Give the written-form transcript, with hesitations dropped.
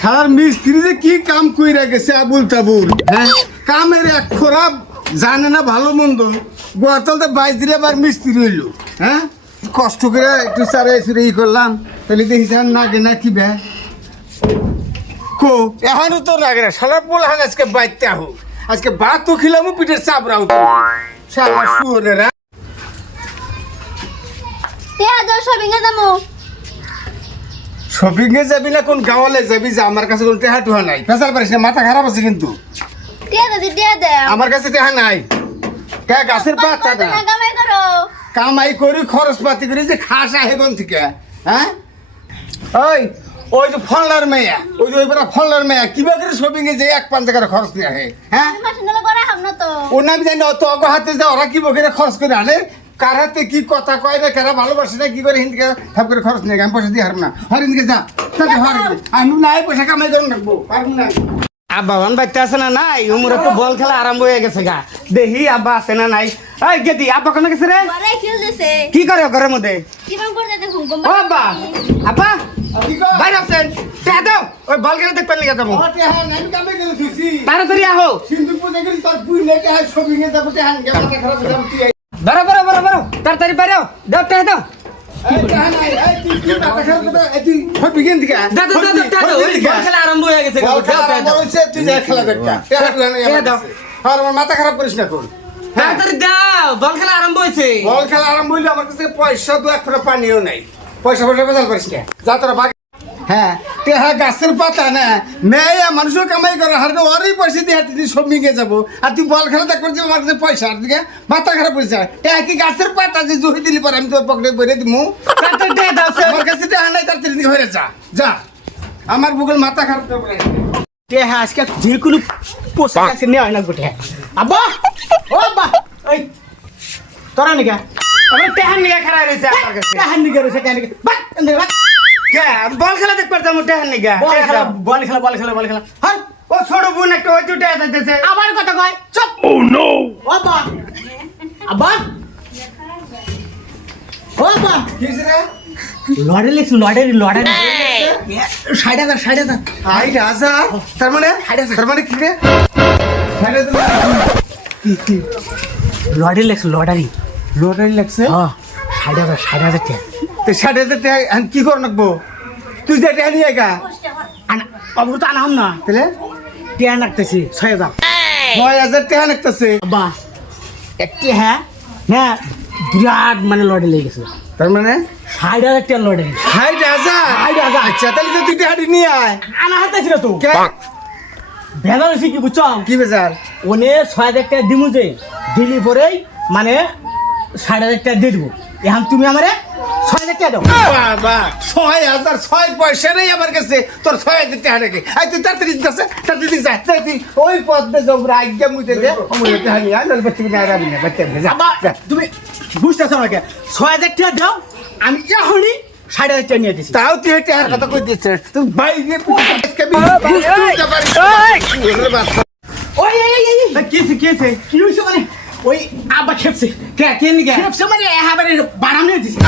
সারার মিস্ত্রি যে কি কাম কইরা গেছে আবুল তাবুল, হ্যাঁ কামের এক খরাব জানে না ভালো মন্দ, গোয়াতলতে 22 দিনে আবার মিস্ত্রি হইলো, হ্যাঁ কষ্ট করে একটু সারে সুরে ই করলাম, তাহলে দেখি যান নাগে না কি বে কো এখনো তো লাগে না। সারা পোলাহান আজকে বাইতে হোক, আজকে ভাত তো খিলামু পিঠের চাপড়াও তো সারা শুয়োরেরা। শপিং এ যাবি না কোন গাওয়ালে যাবি? যা, আমার কাছে কোন টেহা টুহা নাই, পেশাল পারিস না, মাথা খারাপ আছে কিন্তু। আমার কাছে টেহা নাই, কে গাছের পাতা কামাই করি খরচ পাতি করি যে খাস আহেগন থেকে, হ্যাঁ ওই ওই যে ফলনার মেয়া, ওই যে ওইবার ফলনার মেয়া কিবা করে শপিং এ যে 1-5 টাকার খরচ নিয়ে আহে, হ্যাঁ ও নাম জানি অত অগ হাতে যা ওরা কি বকে খরচ করে আনে, কার হাতে কি কথা কয় না, কারা ভালোবাসে না কি করে হিন্দিকে থাপ করে খরচ নিয়ে আমি পয়সা দিয়ে হারব না, হরিণকে যা আমি নাই পয়সা কামাই করে রাখবো পারবো না। আব্বা বান বাচ্চা আছে না নাই? উমর একটু বল খেলা আরম্ভ হয়ে গেছে গা, দেখি আব্বা আছে না নাই। এই গেদি আব্বা কোন গেছে রে? কি করে ঘরের মধ্যে? ও আব্বা, আব্বা বাইরে আছেন? টেহা দাও, ওই বল খেলা দেখবেন লেগে যাবো। তাড়াতাড়ি আহো, সিন্ধুর পূজা করি তোর বুই লেগে আয় শপিং এ যাবো, টেহা নিয়ে মাথা খারাপ হয়ে যাবো। বড় বড় বড় বড় তাড়াতাড়ি বাইরে আও, দাও টেহা দাও। এই টেহা নাই, এই তুই মাথা খারাপ করে এই তুই শপিং এ দিকে দাও দাও দাও টেহা দাও। ওই বল খেলা আরম্ভ হয়ে গেছে, বল খেলা আরম্ভ হয়েছে, তুই যা খেলা দেখটা টেহা দাও। আর আমার মাথা খারাপ করিস না কোন, তাড়াতাড়ি দাও, বল খেলা আরম্ভ হয়েছে। বল খেলা আরম্ভ হইলে আমার কাছে পয়সা তো এক ফোঁটা পানিও নাই, পয়সা বেজাল করিস না, যা তোরা ভাগ। হ্যাঁ টেহা গাছের পাতা না, মেয়ে মানুষও কামাই করে হারবে, ওরই পয়সা দিয়ে হাতে দিয়ে শপিং এ যাবো, আর তুই বল খেলা দেখ করছিস আমার কাছে পয়সা আর দিকে মাথা খারাপ হয়েছে। টেহা কি গাছের পাতা যে জহি দিলি পরে আমি তোর পকেটে ভরে দিমু? আমার কাছে টেহা নাই, তাড়াতাড়ি দিকে হয়ে যা যা, আমার বুকের মাথা খারাপ করে টেহা আজকে যে কোনো পোশাক আছে নেওয়া হয় না গোটে। আব্বা ও আব্বা, ওই তোরা নিকা আমি টেহা নিয়ে খারাপ রয়েছে, আমার কাছে টেহা নিকে রয়েছে, টেহা নিকে বাট বাট কে বল খেলা দেখ পারতাম, টেহা নিকা বল খেলা বল খেলা বল খেলা বল খেলা। হ্যাঁ ও ছোট বোন একটা ওই দুটো যাইতেছে, আবার কথা কয় চুপ। ও নো ও আব্বা, আব্বা ও আব্বা কি রে? লড়াই লেখছ, লড়াই লড়াই 60,000 60,000 তার মানে 60,000 তার মানে কি রে? লড়াই লেখছ, লড়াই লড়াই লেখছে, হ্যাঁ 60,000 60,000 টাকা। তো 60,000 টাকা আমি কি করে রাখবো? তুই যে টাকা নিয়ে গা বাবু তো আনাম না, তাহলে টাকা রাখতেছি 6,000 6,000 টাকা রাখতেছে বা একটি। হ্যাঁ হ্যাঁ বিরাট মানে লড়াই লেগে গেছে, তার মানে 60,000 টাকা লড়াই। 60,000 আচ্ছা, তাহলে তো তুই টাকা নিয়ে আয়। আনা হাতেছিল তো ভেজাল হয়েছে কি বুঝছো? কি ভেজাল? ওনে 6,000 টাকা দিমু, যে দিলি পরেই মানে 60,000 টাকা দিয়ে দেবো। এখন তুমি আমারে 6,000 টাকা দাও। বাবা 6,000 6 পয়সা নেই আমার কাছে, তোর 6,000 টাকা রেখে আই তুই তাড়াতাড়ি দিতেছে, তাড়াতাড়ি যা তুই ওই পথ দিয়ে যাও, আজ্ঞা মুইতে দে আমার টাকা নিয়ে আয়, বাচ্চা না রাবি না বাচ্চা যা। তুমি বুঝতেছ আমাকে? 6,000 টাকা দাও, আমি এখনই 60,000 টাকা নিয়ে দিচ্ছি। তাও তুই টাকার কথা কই দিচ্ছিস? তুই বাইরে আজকে ওই কি হয়েছে কি হয়েছে মানে? ওই আব্বা খেপছে। কে কে নিকে খেপছে মানে এবারে বাড়ানো দিছি।